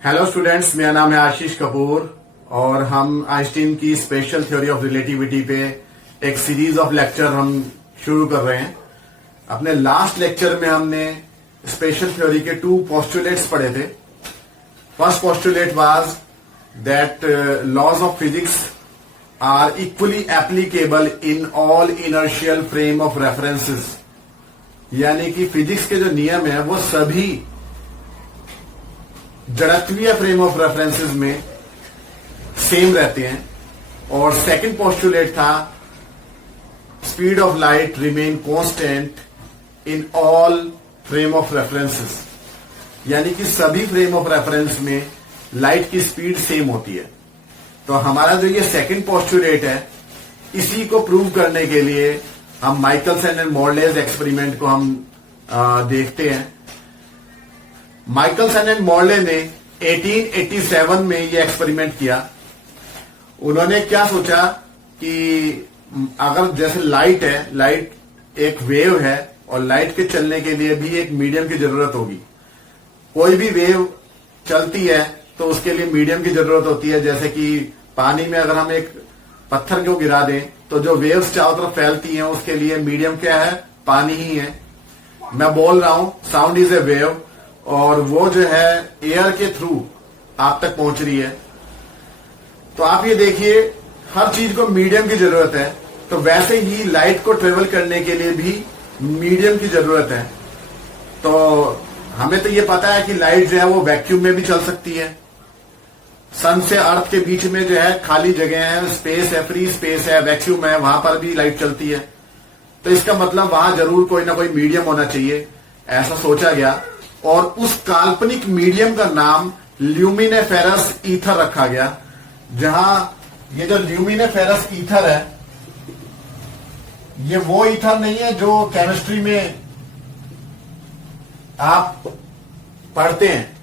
Hello students, मेरा नाम है आशीष कपूर और हम आइंस्टीन की स्पेशल थ्योरी ऑफ रिलेटिविटी पे एक सीरीज ऑफ लेक्चर हम शुरू कर रहे हैं। अपने लास्ट लेक्चर में हमने स्पेशल थ्योरी के 2 पोस्टुलेट्स पढ़े थे। First postulate was that laws of physics are equally applicable in all inertial frame of references, यानी कि फिजिक्स के जो नियम है वो सभी जड़त्वीय फ्रेम ऑफ रेफरेंसेस में सेम रहते हैं। और सेकंड पोस्टुलेट था speed of light remain constant in all frame of references, यानी कि सभी फ्रेम ऑफ रेफरेंस में लाइट की स्पीड सेम होती है। तो हमारा जो ये सेकंड पोस्टुलेट है, इसी को प्रूव करने के लिए हम माइकलसन एंड मोरलेस एक्सपेरिमेंट को हम देखते हैं। माइकलसन एंड मोरले ने 1887 में ये एक्सपेरिमेंट किया। उन्होंने क्या सोचा कि अगर जैसे लाइट है, लाइट एक वेव है और लाइट के चलने के लिए भी एक मीडियम की जरूरत होगी। कोई भी वेव चलती है तो उसके लिए मीडियम की जरूरत होती है। जैसे कि पानी में अगर हम एक पत्थर को गिरा दें तो जो वेव्स चारों तरफ फैलती हैं उसके लिए मीडियम क्या है? पानी ही है। मैं बोल रहा हूं साउंड इज ए वेव और वो जो है एयर के थ्रू आप तक पहुंच रही है। तो आप ये देखिए, हर चीज को मीडियम की जरूरत है, तो वैसे ही लाइट को ट्रेवल करने के लिए भी मीडियम की जरूरत है। तो हमें तो ये पता है कि लाइट जो है वो वैक्यूम में भी चल सकती है। सन से अर्थ के बीच में जो है खाली जगह है, स्पेस है, फ्री स्पेस है, वैक्यूम है, वहां पर भी लाइट चलती है। तो इसका मतलब वहां जरूर कोई ना कोई मीडियम होना चाहिए, ऐसा सोचा गया। और उस काल्पनिक मीडियम का नाम ल्यूमिनेफेरस ईथर रखा गया। जहां ये जो ल्यूमिनेफेरस ईथर है, ये वो ईथर नहीं है जो केमिस्ट्री में आप पढ़ते हैं।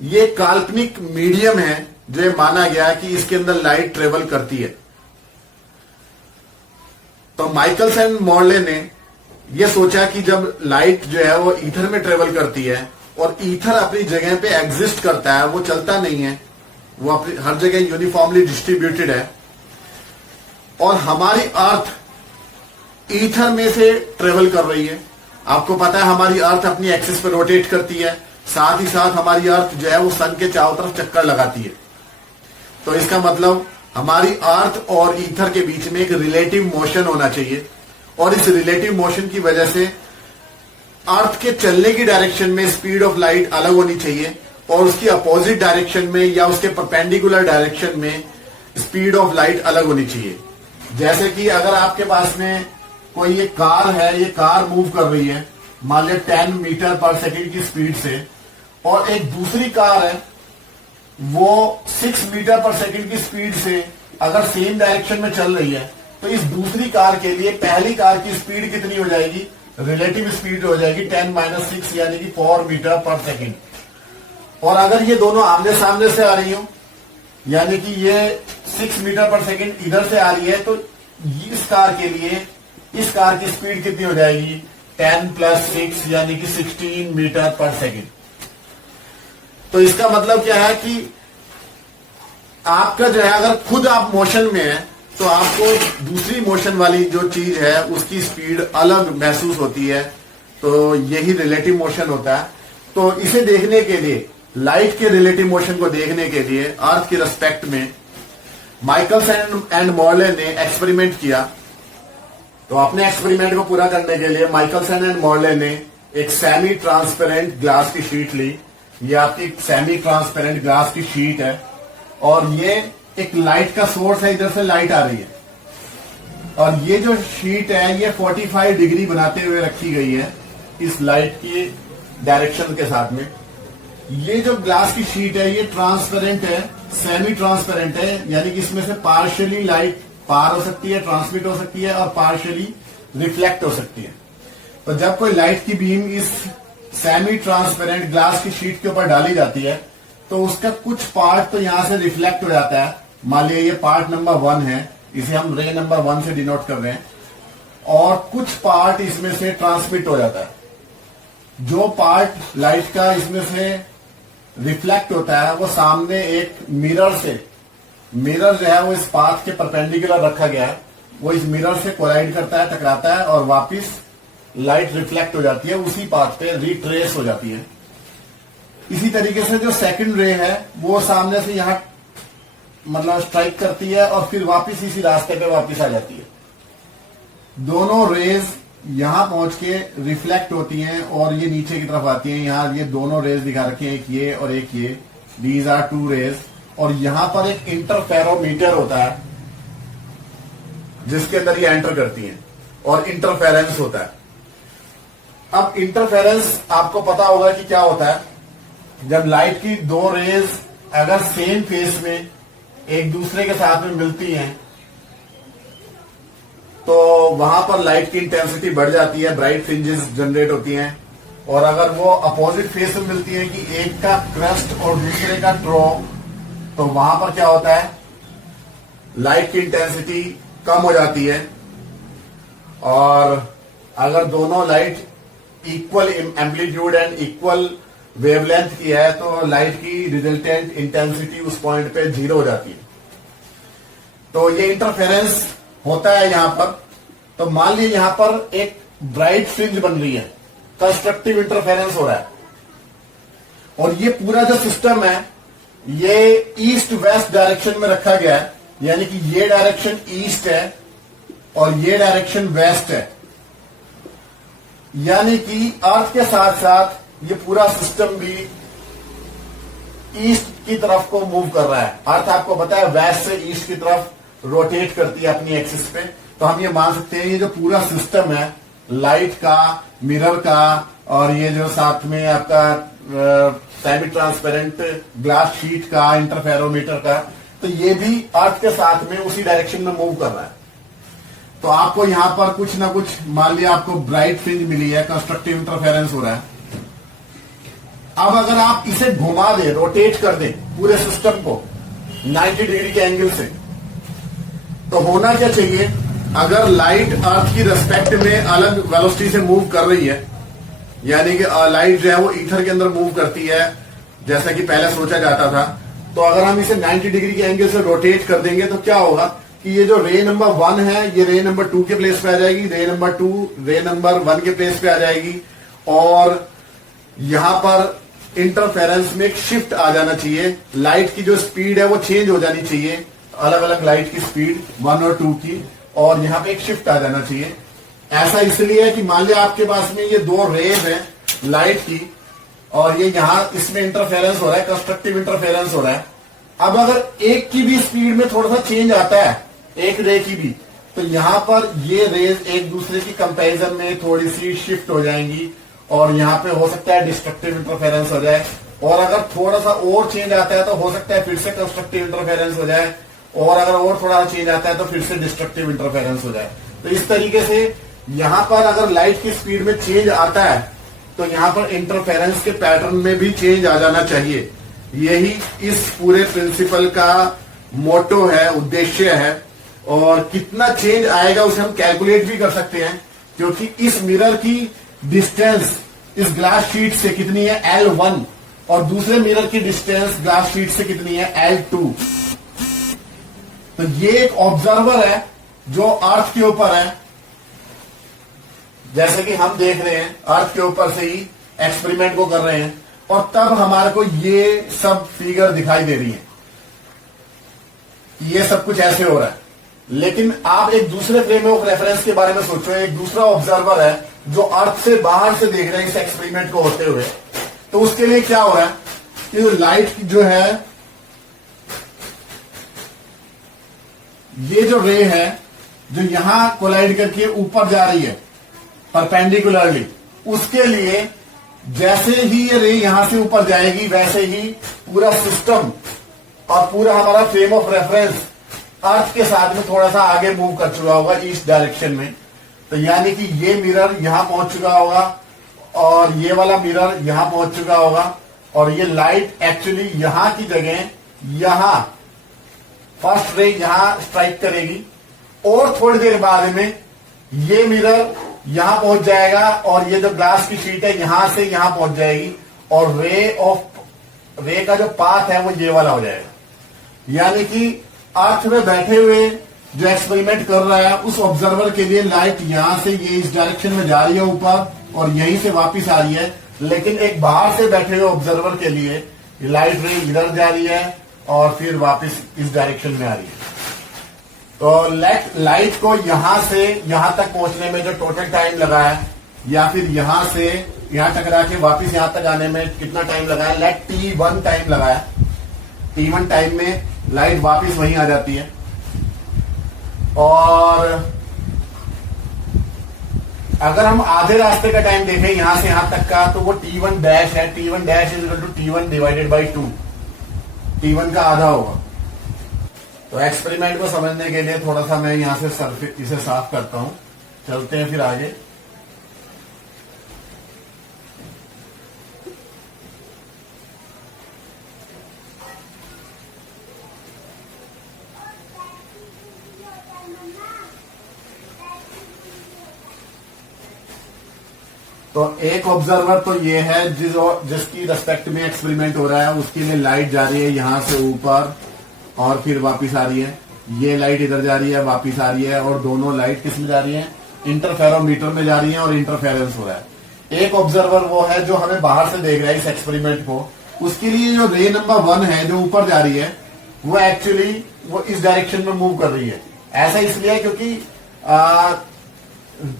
ये काल्पनिक मीडियम है जो माना गया कि इसके अंदर लाइट ट्रेवल करती है। तो माइकलसन मोरले ने यह सोचा कि जब लाइट जो है वो ईथर में ट्रेवल करती है और ईथर अपनी जगह पे एग्जिस्ट करता है, वो चलता नहीं है, वो अपनी हर जगह यूनिफॉर्मली डिस्ट्रीब्यूटेड है, और हमारी अर्थ ईथर में से ट्रेवल कर रही है। आपको पता है हमारी अर्थ अपनी एक्सिस पे रोटेट करती है, साथ ही साथ हमारी अर्थ जो है वो सन के चारों तरफ चक्कर लगाती है। तो इसका मतलब हमारी अर्थ और ईथर के बीच में एक रिलेटिव मोशन होना चाहिए, और इस रिलेटिव मोशन की वजह से अर्थ के चलने की डायरेक्शन में स्पीड ऑफ लाइट अलग होनी चाहिए और उसकी अपोजिट डायरेक्शन में या उसके परपेंडिकुलर डायरेक्शन में स्पीड ऑफ लाइट अलग होनी चाहिए। जैसे कि अगर आपके पास में कोई एक कार है, ये कार मूव कर रही है मान लीजिए 10 मीटर पर सेकंड की स्पीड से, और एक दूसरी कार है वो 6 मीटर पर सेकंड की स्पीड से अगर सेम डायरेक्शन में चल रही है, तो इस दूसरी कार के लिए पहली कार की स्पीड कितनी हो जाएगी? रिलेटिव स्पीड हो जाएगी 10 - 6 यानी कि 4 मीटर पर सेकंड। और अगर ये दोनों आमने सामने से आ रही हो, यानी कि ये 6 मीटर पर सेकंड इधर से आ रही है, तो इस कार के लिए इस कार की स्पीड कितनी हो जाएगी? 10 + 6 यानी कि 16 मीटर पर सेकंड। तो इसका मतलब क्या है कि आपका जो है अगर खुद आप मोशन में है तो आपको दूसरी मोशन वाली जो चीज है उसकी स्पीड अलग महसूस होती है। तो यही रिलेटिव मोशन होता है। तो इसे देखने के लिए, लाइट के रिलेटिव मोशन को देखने के लिए अर्थ के रिस्पेक्ट में माइकलसन एंड मोरले ने एक्सपेरिमेंट किया। तो अपने एक्सपेरिमेंट को पूरा करने के लिए माइकलसन एंड मोरले ने एक सेमी ट्रांसपेरेंट ग्लास की शीट ली। ये आपकी सेमी ट्रांसपेरेंट ग्लास की शीट है और ये एक लाइट का सोर्स है, इधर से लाइट आ रही है, और ये जो शीट है ये 45 डिग्री बनाते हुए रखी गई है इस लाइट की डायरेक्शन के साथ में। ये जो ग्लास की शीट है ये ट्रांसपेरेंट है, सेमी ट्रांसपेरेंट है, यानी कि इसमें से पार्शियली लाइट पार हो सकती है, ट्रांसमिट हो सकती है, और पार्शियली रिफ्लेक्ट हो सकती है। तो जब कोई लाइट की बीम इस सेमी ट्रांसपेरेंट ग्लास की शीट के ऊपर डाली जाती है तो उसका कुछ पार्ट तो यहां से रिफ्लेक्ट हो जाता है। मान लीजिए ये पार्ट नंबर 1 है, इसे हम रे नंबर 1 से डिनोट कर रहे हैं, और कुछ पार्ट इसमें से ट्रांसमिट हो जाता है। जो पार्ट लाइट का इसमें से रिफ्लेक्ट होता है वो सामने एक मिरर से, मिरर जो है वो इस पाथ के परपेंडिकुलर रखा गया है, वो इस मिरर से कोलाइड करता है, टकराता है और वापस लाइट रिफ्लेक्ट हो जाती है, उसी पाथ पे रिट्रेस हो जाती है। इसी तरीके से जो सेकंड रे है वो सामने से यहां मतलब स्ट्राइक करती है और फिर वापस इसी रास्ते पे वापस आ जाती है। दोनों रेज यहां पहुंच के रिफ्लेक्ट होती हैं और ये नीचे की तरफ आती हैं। यहां ये दोनों रेज दिखा रखे हैं, एक ये और एक ये, दीज आर टू रेज। और यहां पर एक इंटरफेरोमीटर होता है जिसके अंदर ये एंटर करती हैं और इंटरफेरेंस होता है। अब इंटरफेरेंस आपको पता होगा कि क्या होता है। जब लाइट की दो रेज अगर सेम फेस में एक दूसरे के साथ में मिलती हैं तो वहां पर लाइट की इंटेंसिटी बढ़ जाती है, ब्राइट फ्रिंजेस जनरेट होती हैं। और अगर वो अपोजिट फेस में मिलती है कि एक का क्रस्ट और दूसरे का ट्रो, तो वहां पर क्या होता है, लाइट की इंटेंसिटी कम हो जाती है। और अगर दोनों light equal amplitude and equal wavelength की है तो लाइट की रिजल्टेंट इंटेंसिटी उस पॉइंट पे 0 हो जाती है। तो ये इंटरफेरेंस होता है यहां पर। तो मान लीजिए यहां पर एक ब्राइट फ्रिंज बन रही है, कंस्ट्रक्टिव इंटरफेरेंस हो रहा है, और ये पूरा जो सिस्टम है ये ईस्ट वेस्ट डायरेक्शन में रखा गया है, यानी कि ये डायरेक्शन ईस्ट है और ये डायरेक्शन वेस्ट है। यानी कि अर्थ के साथ साथ ये पूरा सिस्टम भी ईस्ट की तरफ को मूव कर रहा है। अर्थ आपको पता है वेस्ट से ईस्ट की तरफ रोटेट करती है अपनी एक्सिस पे। तो हम ये मान सकते हैं ये जो पूरा सिस्टम है लाइट का, मिरर का और ये जो साथ में आपका सेमी ट्रांसपेरेंट ग्लास शीट का, इंटरफेरोमीटर का, तो ये भी अर्थ के साथ में उसी डायरेक्शन में मूव कर रहा है। तो आपको यहां पर कुछ ना कुछ, मान लिया आपको ब्राइट फ्रिंज मिली है, कंस्ट्रक्टिव इंटरफेरेंस हो रहा है। अब अगर आप इसे घुमा दें, रोटेट कर दें पूरे सिस्टम को 90 डिग्री के एंगल से, तो होना क्या चाहिए, अगर लाइट अर्थ की रेस्पेक्ट में अलग वेलोसिटी से मूव कर रही है, यानी कि लाइट जो है वो ईथर के अंदर मूव करती है जैसा कि पहले सोचा जाता था, तो अगर हम इसे 90 डिग्री के एंगल से रोटेट कर देंगे तो क्या होगा कि ये जो रे नंबर 1 है ये रे नंबर 2 के प्लेस पे आ जाएगी, रे नंबर 2 रे नंबर 1 के प्लेस पे आ जाएगी। और यहां पर इंटरफेरेंस में एक शिफ्ट आ जाना चाहिए, लाइट की जो स्पीड है वो चेंज हो जानी चाहिए, अलग अलग लाइट की स्पीड 1 और 2 की, और यहां पे एक शिफ्ट आ जाना चाहिए। ऐसा इसलिए है कि मान लिया आपके पास में ये दो रेज हैं लाइट की और ये यहां इसमें इंटरफेरेंस हो रहा है, कंस्ट्रक्टिव इंटरफेरेंस हो रहा है। अब अगर एक की भी स्पीड में थोड़ा सा चेंज आता है, एक रे की भी, तो यहां पर ये रेज एक दूसरे की कंपैरिजन में थोड़ी सी शिफ्ट हो जाएंगी और यहां पे हो सकता है डिस्ट्रक्टिव इंटरफेरेंस हो जाए। और अगर थोड़ा सा और चेंज आता है तो हो सकता है फिर से कंस्ट्रक्टिव इंटरफेरेंस हो जाए, और अगर और थोड़ा चेंज आता है तो फिर से डिस्ट्रक्टिव इंटरफेरेंस हो जाए। तो इस तरीके से यहां पर अगर लाइट की स्पीड में चेंज आता है तो यहां पर इंटरफेरेंस के पैटर्न में भी चेंज आ जाना चाहिए। यही इस पूरे प्रिंसिपल का मोटो है, उद्देश्य है। और कितना चेंज आएगा उसे हम कैलकुलेट भी कर सकते हैं, क्योंकि इस मिरर की डिस्टेंस इस ग्लास शीट से कितनी है, L1, और दूसरे मिरर की डिस्टेंस ग्लास शीट से कितनी है, L2। तो ये एक ऑब्जर्वर है जो अर्थ के ऊपर है, जैसे कि हम देख रहे हैं अर्थ के ऊपर से ही एक्सपेरिमेंट को कर रहे हैं, और तब हमारे को ये सब फिगर दिखाई दे रही है, ये सब कुछ ऐसे हो रहा है। लेकिन आप एक दूसरे फ्रेम ऑफ रेफरेंस के बारे में सोचो, एक दूसरा ऑब्जर्वर है जो अर्थ से बाहर से देख रहे हैं इस एक्सपेरिमेंट को होते हुए। तो उसके लिए क्या हो रहा है कि लाइट जो है, ये जो रे है जो यहां कोलाइड करके ऊपर जा रही है परपेंडिकुलरली, उसके लिए जैसे ही ये रे यहां से ऊपर जाएगी वैसे ही पूरा सिस्टम और पूरा हमारा फ्रेम ऑफ रेफरेंस अर्थ के साथ में थोड़ा सा आगे मूव कर चुका होगा ईस्ट डायरेक्शन में। तो यानी कि ये मिरर यहां पहुंच चुका होगा और ये वाला मिरर यहां पहुंच चुका होगा, और ये लाइट एक्चुअली यहां की जगह यहां फर्स्ट रे यहां स्ट्राइक करेगी, और थोड़ी देर बाद में ये मिरर यहां पहुंच जाएगा और ये जो ग्लास की शीट है यहां से यहां पहुंच जाएगी, और रे ऑफ रे का जो पाथ है वो ये वाला हो जाएगा। यानी कि अर्थ में बैठे हुए जो एक्सपेरिमेंट कर रहा है उस ऑब्जर्वर के लिए लाइट यहां से ये इस डायरेक्शन में जा रही है ऊपर और यहीं से वापस आ रही है, लेकिन एक बाहर से बैठे हुए ऑब्जर्वर के लिए लाइट रे इधर जा रही है और फिर वापस इस डायरेक्शन में आ रही है। तो लाइट को यहां से यहां तक पहुंचने में जो टोटल टाइम लगा है, या फिर यहां से यहां टकरा के वापस यहां तक आने में कितना टाइम लगा है, लेट T1 टाइम लगा है। T1 टाइम में लाइट वापस वहीं आ जाती है। और अगर हम आधे रास्ते का टाइम देखें यहां से यहां तक का, तो वो T1 डैश है। T1 dash is equal to T1 divided by 2। T1 का आधा होगा। तो एक्सपेरिमेंट को समझने के लिए थोड़ा सा मैं यहां से सरफेस इसे साफ करता हूं, चलते हैं फिर आगे। तो एक ऑब्जर्वर तो ये है जिसकी रेस्पेक्ट में एक्सपेरिमेंट हो रहा है, उसके लिए लाइट जा रही है यहां से ऊपर और फिर वापस आ रही है। ये लाइट इधर जा रही है, वापस आ रही है, और दोनों लाइट किस में जा रही है, इंटरफेरोमीटर में जा रही है और इंटरफेरेंस हो रहा है। एक ऑब्जर्वर वो है जो हमें बाहर से देख रहा है इस एक्सपेरिमेंट को, उसके लिए जो रे नंबर 1 है जो ऊपर जा रही है वो एक्चुअली वो इस डायरेक्शन में मूव कर रही है। ऐसा इसलिए क्योंकि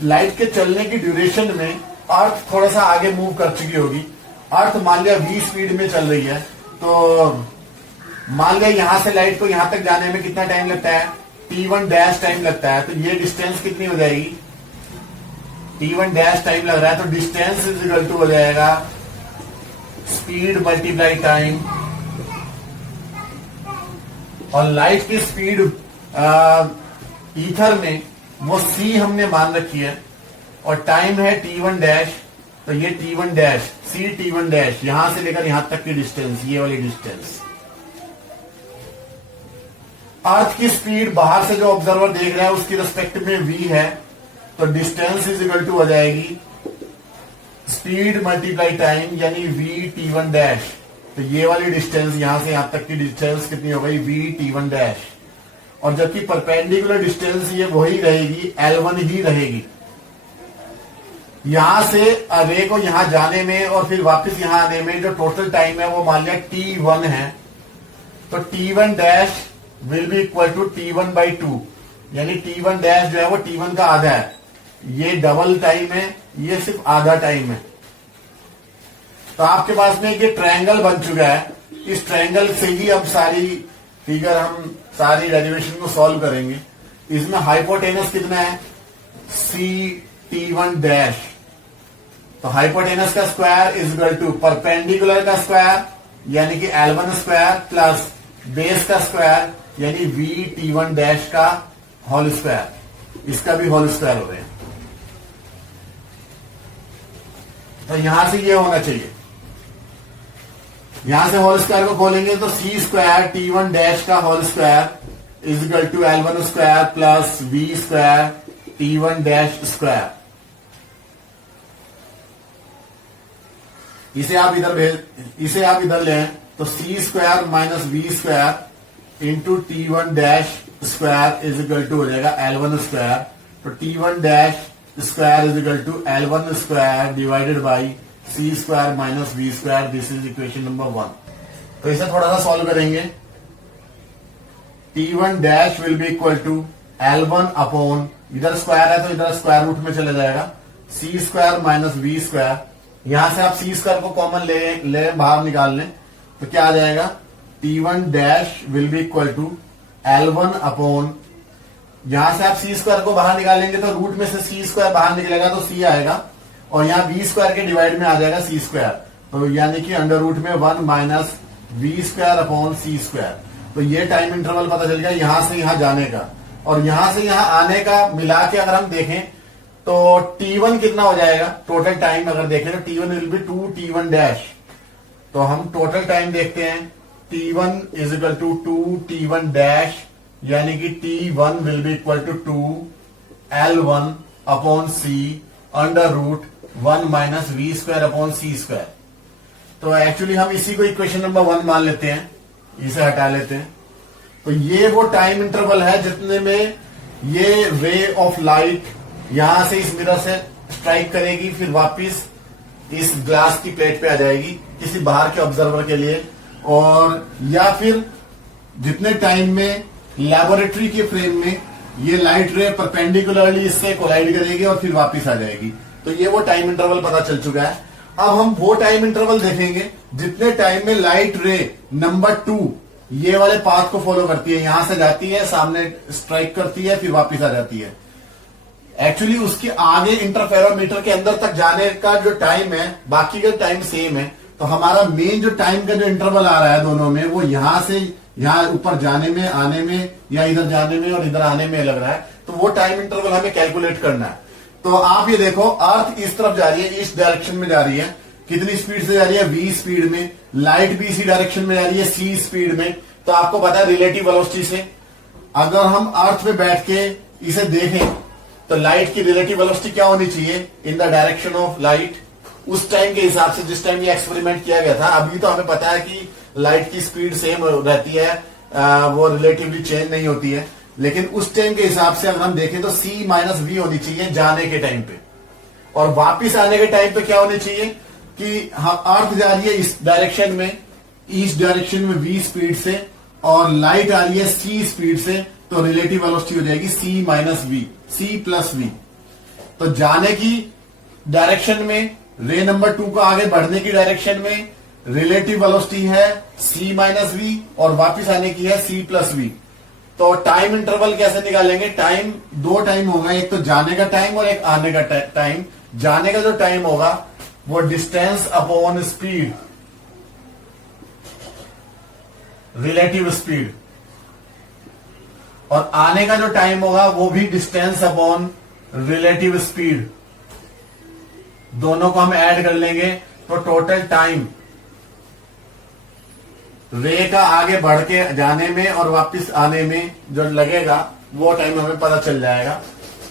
लाइट के चलने की ड्यूरेशन में अर्थ थोड़ा सा आगे मूव कर चुकी होगी। अर्थ मान लिया v स्पीड में चल रही है, तो मान लिया यहां से लाइट को यहां तक जाने में कितना टाइम लगता है, T1 डैश टाइम लगता है। तो ये डिस्टेंस कितनी हो जाएगी, T1 डैश टाइम लग रहा है, तो डिस्टेंस इज इक्वल टू हो जाएगा स्पीड मल्टीप्लाई टाइम। और लाइट की स्पीड ईथर में वो c हमने मान रखी है और टाइम है T1 डैश। तो ये T1 dash C T1 dash यहां से लेकर यहां तक की डिस्टेंस, ये वाली डिस्टेंस। अर्थ की स्पीड बाहर से जो ऑब्जर्वर देख रहा है उसकी रिस्पेक्ट में v है, तो डिस्टेंस इज इक्वल टू हो जाएगी स्पीड मल्टीप्लाई टाइम, यानी v T1 डैश। तो ये वाली डिस्टेंस यहां से यहां तक की डिस्टेंस कितनी हो गई, v T1 डैश। और जबकि परपेंडिकुलर डिस्टेंस ये वही रहेगी, L1 ही रहेगी। यहां से रे को यहां जाने में और फिर वापस यहां आने में जो टोटल टाइम है वो मान लिया T1 है, तो T1 dash will be equal to T1 by 2, यानी T1 डैश जो है वो T1 का आधा है। ये डबल टाइम है, ये सिर्फ आधा टाइम है। तो आपके पास में ये ट्रायंगल बन चुका है। इस ट्रायंगल से ही अब सारी फिगर हम सारी डेरिवेशन को सॉल्व करेंगे। इसमें हाइपोटेनस कितना है, C T1 डैश। तो हाइपोटेनस का square is equal to perpendicular का स्क्वायर यानी कि L1 स्क्वायर प्लस बेस का स्क्वायर यानी v T1 डैश का होल स्क्वायर। इसका भी होल स्क्वायर हो रहे हैं। तो यहां से ये होना चाहिए, यहां से होल स्क्वायर को खोलेंगे तो C स्क्वायर T1 डैश का whole square is equal to L1 square plus v square T1 dash square. इसे आप इधर लें तो C square minus v square into T1 dash square is equal to हो जाएगा L1 स्क्वायर। तो T1 dash square is equal to L1 square divided by C square minus v square. This is equation number 1। तो इसे थोड़ा सा solve करेंगे। T1 dash will be equal to L1 upon, इधर square है तो इधर स्क्वायर रूट में चला जाएगा, C square minus v square. यहां से आप C स्क्वायर को कॉमन ले बाहर निकाल लें तो क्या आ जाएगा, T1 dash will be equal to L1 upon, यहां से आप C स्क्वायर को बाहर निकालेंगे तो रूट में से C स्क्वायर बाहर निकलेगा तो C आएगा, और यहाँ v स्क्वायर के डिवाइड में आ जाएगा C स्क्वायर। तो यानी कि अंडर रूट में 1 minus v square upon C square. तो ये टाइम इंटरवल पता चल गया यहां से यहां जाने का, और यहां से यहां आने का मिला के अगर हम देखें तो T1 कितना हो जाएगा, टोटल टाइम अगर देखें तो T1 will B 2 T1 dash. तो हम टोटल टाइम देखते हैं, T1 is equal to 2 T1 dash, यानी कि T1 will be equal to 2 L1 upon C under root 1 minus v square upon C square. तो एक्चुअली हम इसी को इक्वेशन नंबर 1 मान लेते हैं, इसे हटा लेते हैं। तो ये वो टाइम इंटरवल है जितने में ये रे ऑफ लाइट यहां से इस मिरर से स्ट्राइक करेगी, फिर वापस इस ग्लास की प्लेट पे आ जाएगी किसी बाहर के ऑब्जर्वर के लिए, और या फिर जितने टाइम में लैबोरेटरी के फ्रेम में ये लाइट रे परपेंडिकुलरली इससे कोलाइड करेगी और फिर वापस आ जाएगी। तो ये वो टाइम इंटरवल पता चल चुका है। अब हम वो टाइम इंटरवल देखेंगे जितने टाइम में लाइट रे नंबर 2 ये वाले पाथ को फॉलो करती है, यहां से जाती है, सामने स्ट्राइक करती है, फिर वापस आ जाती है। एक्चुअली उसके आगे इंटरफेरोमीटर के अंदर तक जाने का जो टाइम है, बाकी का टाइम सेम है। तो हमारा मेन जो टाइम का जो इंटरवल आ रहा है दोनों में, वो यहां से यहां ऊपर जाने में, आने में, या इधर जाने में और इधर आने में लग रहा है। तो वो टाइम इंटरवल हमें कैलकुलेट करना है। तो आप ये देखो, अर्थ इस तरफ जा रही है, इस डायरेक्शन में जा रही है। कितनी स्पीड से जा रही है? v स्पीड में। लाइट भी इसी डायरेक्शन में जा रही है, c स्पीड में। तो आपको पता है रिलेटिव वेलोसिटी से अगर हम अर्थ पे बैठ के इसे देखें तो लाइट की रिलेटिव वेलोसिटी क्या होनी चाहिए? In the direction of light. उस टाइम के हिसाब से जिस टाइम ये एक्सपेरिमेंट किया गया था, अभी तो हमें पता है कि लाइट की स्पीड सेम रहती है, वो रिलेटिवली चेंज नहीं होती है। लेकिन उस टाइम के हिसाब से अगर हम देखें तो c माइनस वी होनी चाहिए जाने के टाइम पे, और वापिस आने के टाइम पे क्या होनी चाहिए कि अर्थ जा रही है इस डायरेक्शन में, इस डायरेक्शन में v स्पीड से, और लाइट आ रही है c स्पीड से। तो रिलेटिव वेलोसिटी हो जाएगी c minus V, c plus V. तो जाने की डायरेक्शन में, रे नंबर 2 को आगे बढ़ने की डायरेक्शन में रिलेटिव वेलोसिटी है c माइनस वी, और वापिस आने की है c प्लस वी। तो टाइम इंटरवल कैसे निकालेंगे? टाइम दो टाइम होगा, एक तो जाने का टाइम और एक आने का टाइम। जाने का जो टाइम होगा वो distance upon speed, relative speed, और आने का जो टाइम होगा वो भी डिस्टेंस अपॉन रिलेटिव स्पीड। दोनों को हम ऐड कर लेंगे तो टोटल टाइम रे का आगे बढ़ के जाने में और वापस आने में जो लगेगा वो टाइम हमें पता चल जाएगा।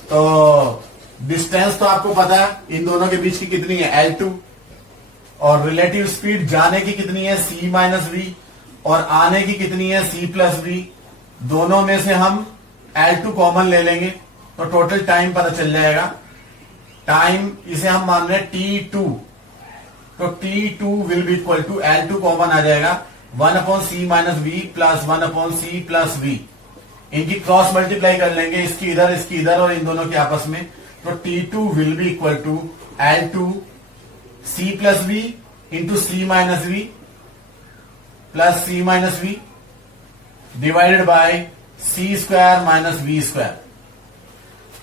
तो डिस्टेंस तो आपको पता है इन दोनों के बीच की कितनी है, L2, और रिलेटिव स्पीड जाने की कितनी है, c माइनस वी, और आने की कितनी है, c प्लस वी। दोनों में से हम L2 कॉमन ले लेंगे तो टोटल टाइम पता चल जाएगा। टाइम इसे हम मान रहे हैं T2, तो T2 will be equal to L2 common आ जाएगा 1 upon C minus V plus 1 upon C plus V. इनकी क्रॉस मल्टीप्लाई कर लेंगे, इसकी इधर और इन दोनों के आपस में। तो T2 will be equal to L2 C plus V into C minus V plus C minus V divided by C square minus we square.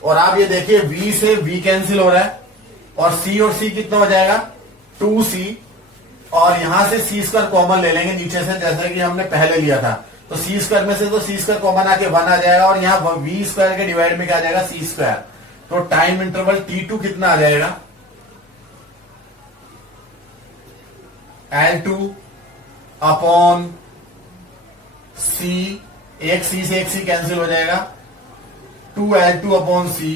और आप ये देखिए v से v कैंसिल हो रहा है, और c और c कितना हो जाएगा, 2c, और यहां से सी स्क्वायर कॉमन ले लेंगे नीचे से, जैसा कि हमने पहले लिया था। तो सी स्क्वायर में से तो सी स्क्वायर कॉमन आके 1 आ जाएगा, और यहाँ वी स्क्वायर के डिवाइड में क्या आ जाएगा, सी स्क्वायर। तो टाइम इंटरवल T2 कितना आ जाएगा, L2 अपॉन C, एक C से एक C कैंसिल हो जाएगा, 2L2 upon C,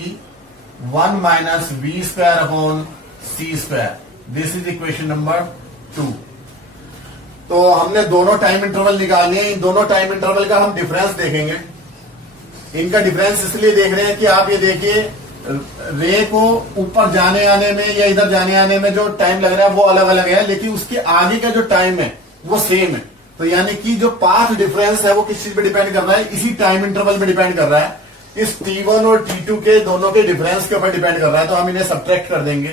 1 minus we square upon C square. This is equation number 2। तो हमने दोनों टाइम इंटरवल निकाल लिए। इन दोनों टाइम इंटरवल का हम डिफरेंस देखेंगे। इनका डिफरेंस इसलिए देख रहे हैं कि आप ये देखिए, रे को ऊपर जाने आने में या इधर जाने आने में जो टाइम लग रहा है वो अलग अलग है, लेकिन उसके आगे का जो टाइम है वो सेम है। तो यानी कि जो पाथ डिफरेंस है वो किस चीज पे डिपेंड कर रहा है, इसी टाइम इंटरवल पे डिपेंड कर रहा है। इस T1 और T2 के दोनों के डिफरेंस के ऊपर डिपेंड कर रहा है। तो हम इन्हें सब्ट्रैक्ट कर देंगे।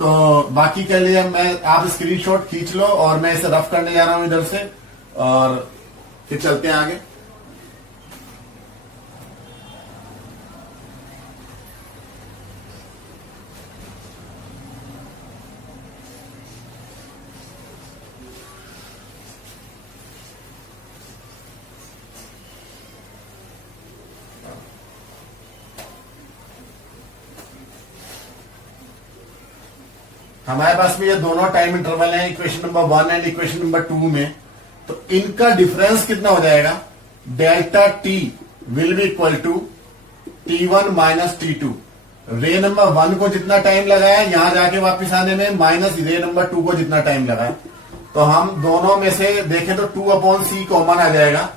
तो बाकी के लिए आप स्क्रीनशॉट खींच लो, और मैं इसे रफ करने जा रहा हूं इधर से, और फिर चलते हैं आगे। हमारे पास में ये दोनों टाइम इंटरवल हैं, equation number 1 and equation number 2 में। तो इनका डिफरेंस कितना हो जाएगा, delta T will be equal to T1 minus T2। रे नंबर 1 को जितना टाइम लगा है यहां जाके वापस आने में, माइनस रे नंबर 2 को जितना टाइम लगा है। तो हम दोनों में से देखें तो 2/c कॉमन आ जाएगा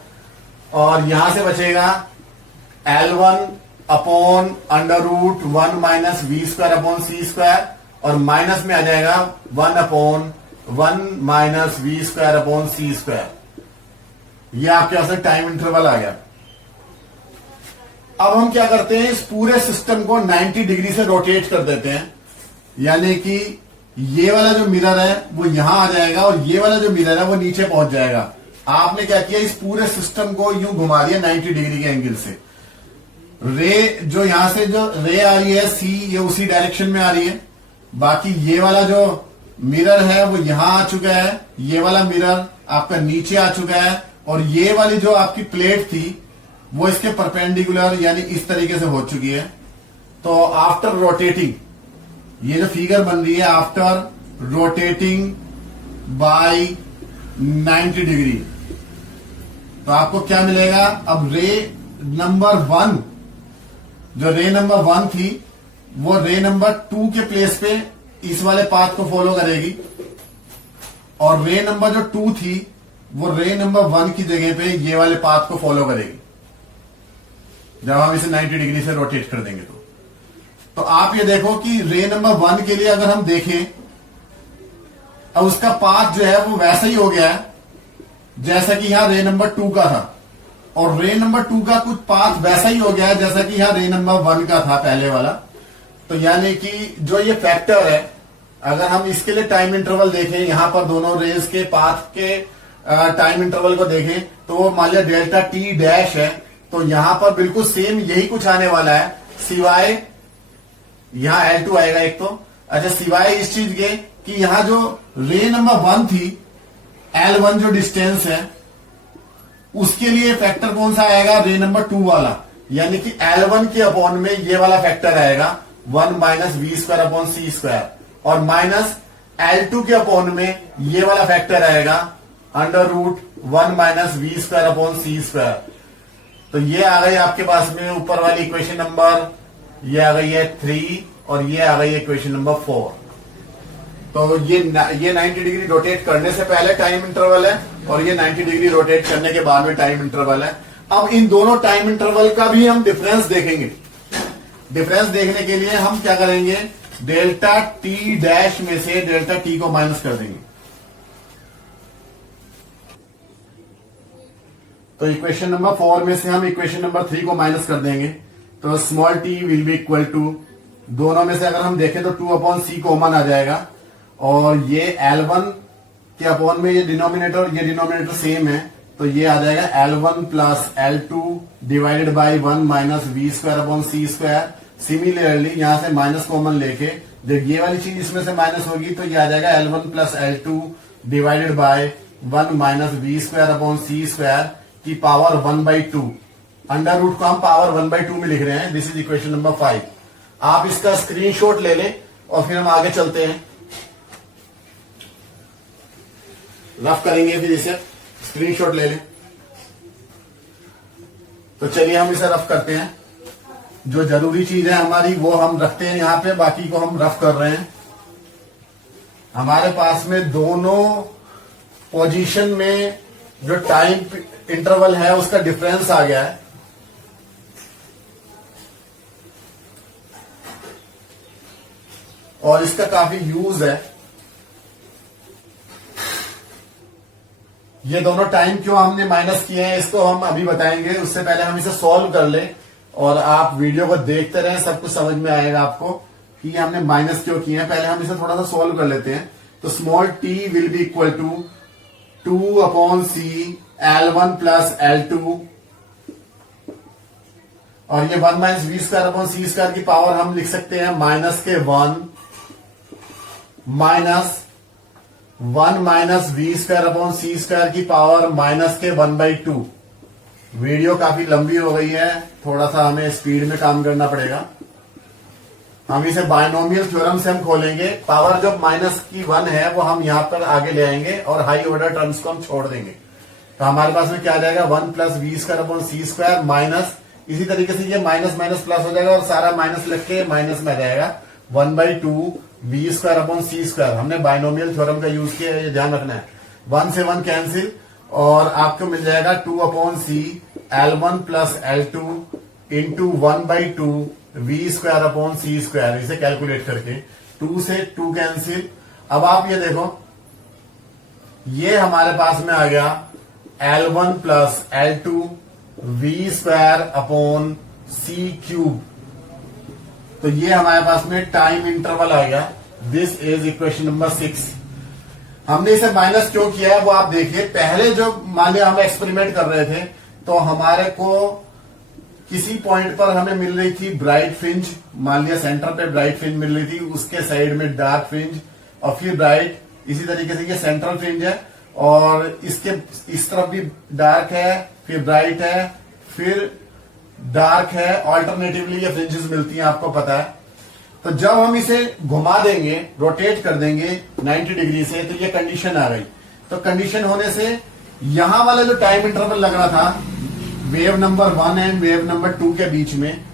और यहां से बचेगा L1 upon under root 1 minus we square upon C square और माइनस में आ जाएगा 1/1 minus we square upon C square. ये आपके पास टाइम इंटरवल आ गया। अब हम क्या करते हैं, इस पूरे सिस्टम को 90 डिग्री से रोटेट कर देते हैं, यानी कि ये वाला जो मिरर है वो यहां आ जाएगा और ये वाला जो मिरर है वो नीचे पहुंच जाएगा। आपने क्या किया, इस पूरे सिस्टम को यूं घुमा दिया 90 डिग्री के एंगल से। रे जो यहां से जो रे आ रही है सी, ये उसी डायरेक्शन में आ रही है। बाकी ये वाला जो मिरर है वो यहां आ चुका है, ये वाला मिरर आपका नीचे आ चुका है और ये वाली जो आपकी प्लेट थी वो इसके परपेंडिकुलर यानी इस तरीके से हो चुकी है। तो आफ्टर रोटेटिंग, ये जो फिगर बन रही है आफ्टर रोटेटिंग बाय 90 डिग्री, तो आपको क्या मिलेगा, अब रे नंबर 1, जो रे नंबर 1 थी वो रे नंबर 2 के प्लेस पे इस वाले पाथ को फॉलो करेगी और रे नंबर जो 2 थी वो रे नंबर 1 की जगह पे ये वाले पाथ को फॉलो करेगी जब हम इसे 90 डिग्री से रोटेट कर देंगे। तो आप ये देखो कि रे नंबर 1 के लिए अगर हम देखें, अब उसका पाथ जो है वो वैसा ही हो गया है जैसा कि यहां रे नंबर 2 का था और रे नंबर 2 का कुछ पाथ वैसा ही हो गया है जैसा कि यहां रे नंबर 1 का था पहले वाला। तो यानी कि जो ये फैक्टर है, अगर हम इसके लिए टाइम इंटरवल देखें, यहां पर दोनों रेज के पाथ के टाइम इंटरवल को देखें तो वो मान लिया डेल्टा टी डैश है, तो यहां पर बिल्कुल सेम यही कुछ आने वाला है, सिवाय यहां L2 आएगा एक तो। अच्छा, सिवाय इस चीज के कि यहां जो रे नंबर 1 थी, L1 जो डिस्टेंस है उसके लिए फैक्टर कौन सा आएगा, रे नंबर 2 वाला, यानी कि L1 के अपॉन में ये वाला फैक्टर आएगा 1 minus we square upon C square और माइनस L2 के अपॉन में ये वाला फैक्टर आएगा under root 1 minus we square upon C square. तो ये आ गई आपके पास में ऊपर वाली इक्वेशन नंबर, ये आ गई है 3 और ये आ गई है इक्वेशन नंबर 4। तो ये 90 डिग्री रोटेट करने से पहले टाइम इंटरवल है और ये 90 डिग्री रोटेट करने के बाद में टाइम इंटरवल है। अब इन दोनों टाइम इंटरवल का भी हम डिफरेंस देखेंगे। डिफरेंस देखने के लिए हम क्या करेंगे, डेल्टा टी डैश में से डेल्टा टी को माइनस कर देंगे। तो इक्वेशन नंबर 4 में से हम इक्वेशन नंबर 3 को माइनस कर देंगे, तो small T will be equal to, दोनों में से अगर हम देखें तो 2/c कॉमन आ जाएगा और ये L1 के अपॉन में ये डिनोमिनेटर सेम है, तो ये आ जाएगा L1 plus L2 divided by 1 minus we square upon C square. Similarly यहां से माइनस कॉमन लेके जब ये वाली चीज इसमें से माइनस होगी तो ये आ जाएगा L1 plus L2 divided by 1 minus we square upon C square की पावर 1/2। अंडर रूट को हम पावर 1/2 में लिख रहे हैं। This is equation number 5। आप इसका स्क्रीनशॉट ले लें और फिर हम आगे चलते हैं, रफ करेंगे, फिर इसे स्क्रीनशॉट ले लें। तो चलिए हम इसे रफ करते हैं। जो जरूरी चीज है हमारी वो हम रखते हैं यहां पे, बाकी को हम रफ कर रहे हैं। हमारे पास में दोनों पोजीशन में जो टाइम इंटरवल है उसका डिफरेंस आ गया है। और इसका काफी यूज है। ये दोनों टाइम क्यों हमने माइनस किए हैं इसको हम अभी बताएंगे, उससे पहले हम इसे सॉल्व कर लें और आप वीडियो को देखते रहें, सब कुछ समझ में आएगा आपको कि हमने माइनस क्यों किए हैं। पहले हम इसे थोड़ा सा सॉल्व कर लेते हैं। तो small T will be equal to 2/c L1 plus L2 और ये 1 minus we square upon C square की पावर हम लिख सकते हैं माइनस के 1 minus 1 minus we square upon C square की पावर माइनस के 1/2। वीडियो काफी लंबी हो गई है, थोड़ा सा हमें स्पीड में काम करना पड़ेगा। हम इसे बायनोमियल थ्योरम से हम खोलेंगे। पावर जब माइनस की 1 है वो हम यहां पर आगे ले आएंगे और हाई ऑर्डर टर्म्स को हम छोड़ देंगे। तो हमारे पास में क्या आ जाएगा 1 प्लस वी स्क्वायर अपॉन सी स्क्वायर माइनस, इसी तरीके से ये माइनस माइनस प्लस हो जाएगा और सारा माइनस लग के माइनस में आ जाएगा 1/2 वी स्क्वायर अपॉन सी स्क्वायर। हमने बायनोमियल थ्योरम का यूज किया है, ये ध्यान रखना है। 1 से 1 कैंसिल और आपको मिल जाएगा 2/c L1 plus L2 into 1/2 v²/c², इसे कैलकुलेट करके 2 से 2 कैंसिल। अब आप ये देखो, ये हमारे पास में आ गया L1 प्लस L2 v²/c³। तो ये हमारे पास में टाइम इंटरवल आ गया। This is equation number 6। हमने इसे माइनस क्यों किया है वो आप देखिए। पहले जो मान लिया हम एक्सपेरिमेंट कर रहे थे तो हमारे को किसी पॉइंट पर हमें मिल रही थी ब्राइट फ्रिंज, मान लिया सेंटर पे ब्राइट फ्रिंज मिल रही थी, उसके साइड में डार्क फ्रिंज और फिर ब्राइट। इसी तरीके से ये सेंट्रल फ्रिंज है और इसके इस तरफ भी डार्क है, फिर ब्राइट है, फिर डार्क है। ऑल्टरनेटिवली ये फ्रिंजेस मिलती हैं, आपको पता है। तो जब हम इसे घुमा देंगे, रोटेट कर देंगे 90 डिग्री से, तो ये कंडीशन आ गई। तो कंडीशन होने से यहां वाला जो टाइम इंटरवल लग रहा था wave number 1 and wave number 2 के बीच में,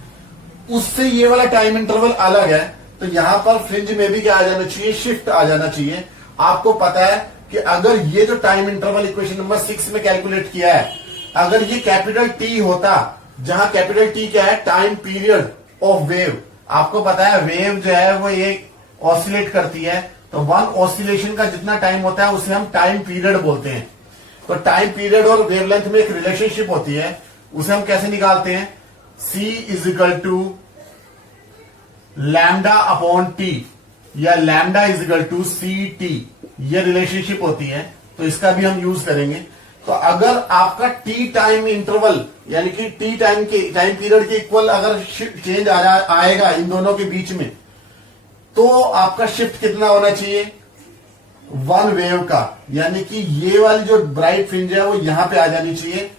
उससे ये वाला टाइम इंटरवल अलग है। तो यहां पर फ्रिंज में भी क्या आ जाना चाहिए, शिफ्ट आ जाना चाहिए। आपको पता है कि अगर ये जो टाइम इंटरवल इक्वेशन नंबर 6 में कैलकुलेट किया है, अगर ये कैपिटल टी होता, जहां कैपिटल टी क्या है, टाइम पीरियड ऑफ वेव। आपको पता है वेव जो है वो एक ऑसिलेट करती है, तो वन ऑसिलेशन का जितना टाइम होता है उसे हम टाइम पीरियड बोलते हैं। तो टाइम पीरियड और वेवलेंथ में एक रिलेशनशिप होती है, उसे हम कैसे निकालते हैं, C equal to lambda upon t या लैम्डा इजिकल टू CT, ये रिलेशनशिप होती है। तो इसका भी हम यूज करेंगे। तो अगर आपका टी टाइम इंटरवल यानी कि टी टाइम पीरियड के इक्वल अगर चेंज आएगा इन दोनों के बीच में, तो आपका शिफ्ट कितना होना चाहिए, 1 वेव का। यानी कि ये वाली जो ब्राइट फ्रिंज है वो यहां पे आ जानी चाहिए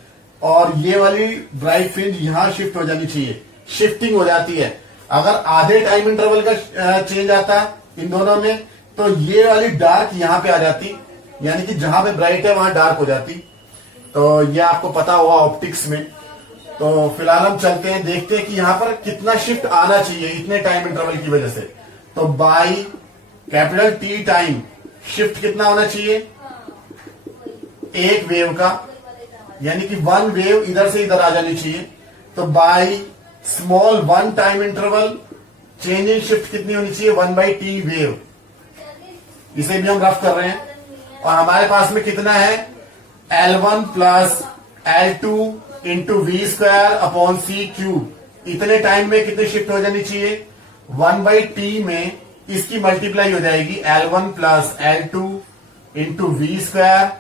और ये वाली ब्राइट फ्रिंज यहां शिफ्ट हो जानी चाहिए। शिफ्टिंग हो जाती है। अगर आधे टाइम इंटरवल का चेंज आता इन दोनों में, तो ये वाली डार्क यहां पे आ जाती, यानी कि जहां पे ब्राइट है वहां डार्क हो जाती। तो ये आपको पता होगा ऑप्टिक्स में। तो फिलहाल हम चलते हैं, देखते हैं कि यहां पर कितना शिफ्ट आना चाहिए इतने टाइम इंटरवल की वजह से। तो by capital T time shift कितना होना चाहिए, एक वेव का, यानी कि 1 वेव इधर से इधर आ जानी चाहिए। तो by small 1 time interval change in shift कितनी होनी चाहिए, 1/t वेव। इसे भी हम रफ कर रहे हैं और हमारे पास में कितना है, L1 plus L2 into v²/c³। इतने टाइम में कितनी शिफ्ट हो जानी चाहिए, 1/t में इसकी मल्टीप्लाई हो जाएगी L1 plus L2 into v²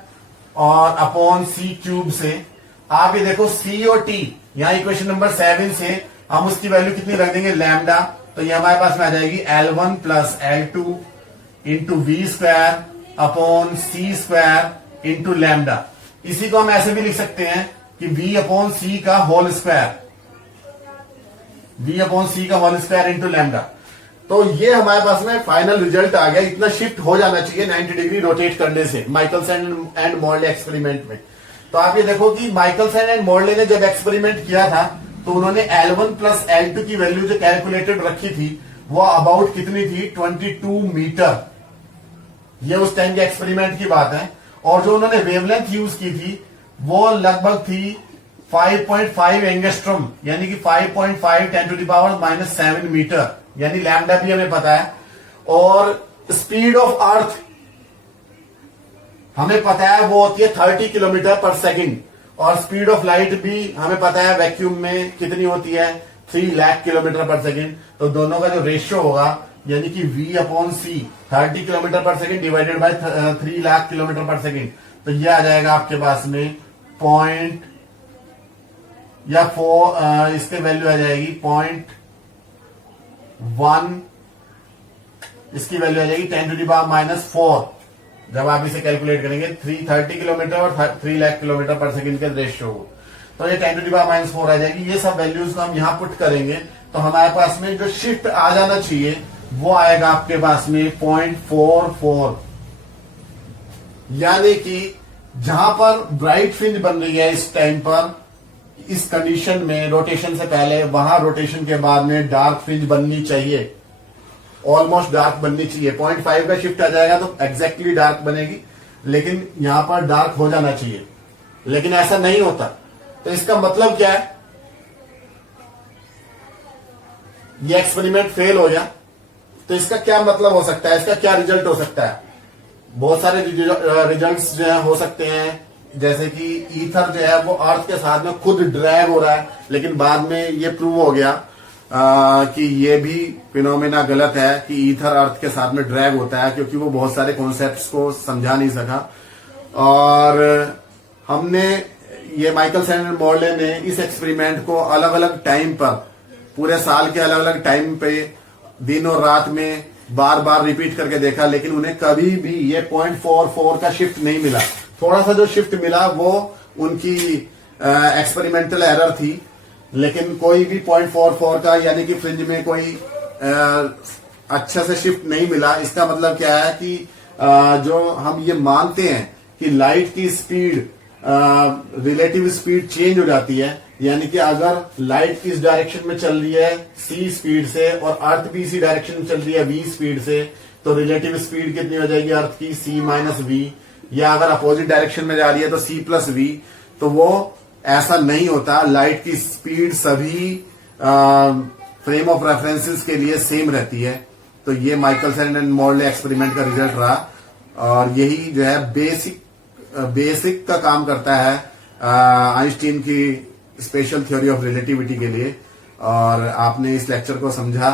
और अपॉन c³ से। आप ये देखो c और t, यहां इक्वेशन नंबर 7 से हम उसकी वैल्यू कितनी रख देंगे, लैम्डा। तो ये हमारे पास में आ जाएगी L1 plus L2 into v² upon c² into lambda. इसी को हम ऐसे भी लिख सकते हैं कि v/c का होल स्क्वायर, v/c का होल स्क्वायर इंटू लैम्डा। तो ये हमारे पास में फाइनल रिजल्ट आ गया। इतना शिफ्ट हो जाना चाहिए 90 डिग्री रोटेट करने से माइकलसन एंड मॉर्ले एक्सपेरिमेंट में। तो आप ये देखो कि माइकलसन एंड मॉर्ले ने जब एक्सपेरिमेंट किया था तो उन्होंने L1 प्लस L2 की वैल्यू जो कैलकुलेटेड रखी थी वो अबाउट कितनी थी, 22 मीटर। ये उस टाइम के एक्सपेरिमेंट की बात है। और जो उन्होंने वेवलेंथ यूज की थी वो लगभग थी 5.5 एंगस्ट्रॉम, यानी कि 5.5 10⁻⁻⁷ मीटर, यानी लैम्डा भी हमें पता है। और स्पीड ऑफ अर्थ हमें पता है वो होती है 30 किलोमीटर पर सेकंड। और स्पीड ऑफ लाइट भी हमें पता है वैक्यूम में कितनी होती है, 3 लाख किलोमीटर पर सेकंड। तो दोनों का जो रेशियो होगा यानी कि v/c 30 किलोमीटर पर second divided by 3 lakh kilometre पर सेकंड, तो ये आ जाएगा आपके पास में पॉइंट या 4, इसके वैल्यू आ जाएगी 0.1, इसकी वैल्यू आ जाएगी 10⁻⁻⁴। जब आप इसे कैलकुलेट करेंगे 330 किलोमीटर और 3 लाख किलोमीटर पर सेकंड के रेशियो हो, तो ये 10⁻⁻⁴ आ जाएगी। ये सब वैल्यूज को हम यहां पुट करेंगे तो हमारे पास में जो शिफ्ट आ जाना चाहिए वो आएगा आपके पास में 0.44। यानी कि जहां पर ब्राइट फ्रिंज बन रही है इस टाइम पर, इस कंडीशन में रोटेशन से पहले, वहां रोटेशन के बाद में डार्क फ्रिंज बननी चाहिए, ऑलमोस्ट डार्क बननी चाहिए। 0.5 का शिफ्ट आ जाएगा तो एग्जैक्टली डार्क बनेगी। लेकिन यहां पर डार्क हो जाना चाहिए, लेकिन ऐसा नहीं होता। तो इसका मतलब क्या है, ये एक्सपेरिमेंट फेल हो गया। तो इसका क्या मतलब हो सकता है, इसका क्या रिजल्ट हो सकता है? बहुत सारे रिजल्ट्स जो है हो सकते हैं, जैसे कि ईथर जो है वो अर्थ के साथ में खुद ड्रैग हो रहा है, लेकिन बाद में ये प्रूव हो गया कि ये भी फिनोमेना गलत है कि ईथर अर्थ के साथ में ड्रैग होता है, क्योंकि वो बहुत सारे कॉन्सेप्ट्स को समझा नहीं सका। और हमने ये माइकल सैंडर मॉर्ले ने इस एक्सपेरिमेंट को अलग अलग टाइम पर, पूरे साल के अलग अलग टाइम पे, दिन और रात में बार बार रिपीट करके देखा, लेकिन उन्हें कभी भी ये 0.44 का शिफ्ट नहीं मिला। थोड़ा सा जो शिफ्ट मिला वो उनकी एक्सपेरिमेंटल एरर थी, लेकिन कोई भी 0.44 का यानी कि फ्रिंज में कोई अच्छे से शिफ्ट नहीं मिला। इसका मतलब क्या है कि जो हम ये मानते हैं कि लाइट की स्पीड, रिलेटिव स्पीड चेंज हो जाती है, यानी कि अगर लाइट इस डायरेक्शन में चल रही है c स्पीड से और अर्थ भी इसी डायरेक्शन में चल रही है v स्पीड से, तो रिलेटिव स्पीड कितनी हो जाएगी अर्थ की, c माइनस वी। या अगर अपोजिट डायरेक्शन में जा रही है तो c प्लस वी। तो वो ऐसा नहीं होता, लाइट की स्पीड सभी फ्रेम ऑफ रेफरेंसेस के लिए सेम रहती है। तो ये Michelson and Morley experiment का रिजल्ट रहा, और यही जो है बेसिक का काम करता है आइंस्टीन की स्पेशल थ्योरी ऑफ रिलेटिविटी के लिए। और आपने इस लेक्चर को समझा,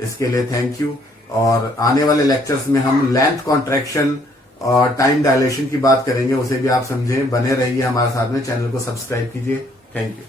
इसके लिए थैंक यू। और आने वाले लेक्चर्स में हम लेंथ कॉन्ट्रैक्शन और टाइम डायलेशन की बात करेंगे, उसे भी आप समझें। बने रहिए हमारे साथ में, चैनल को सब्सक्राइब कीजिए। Thank you.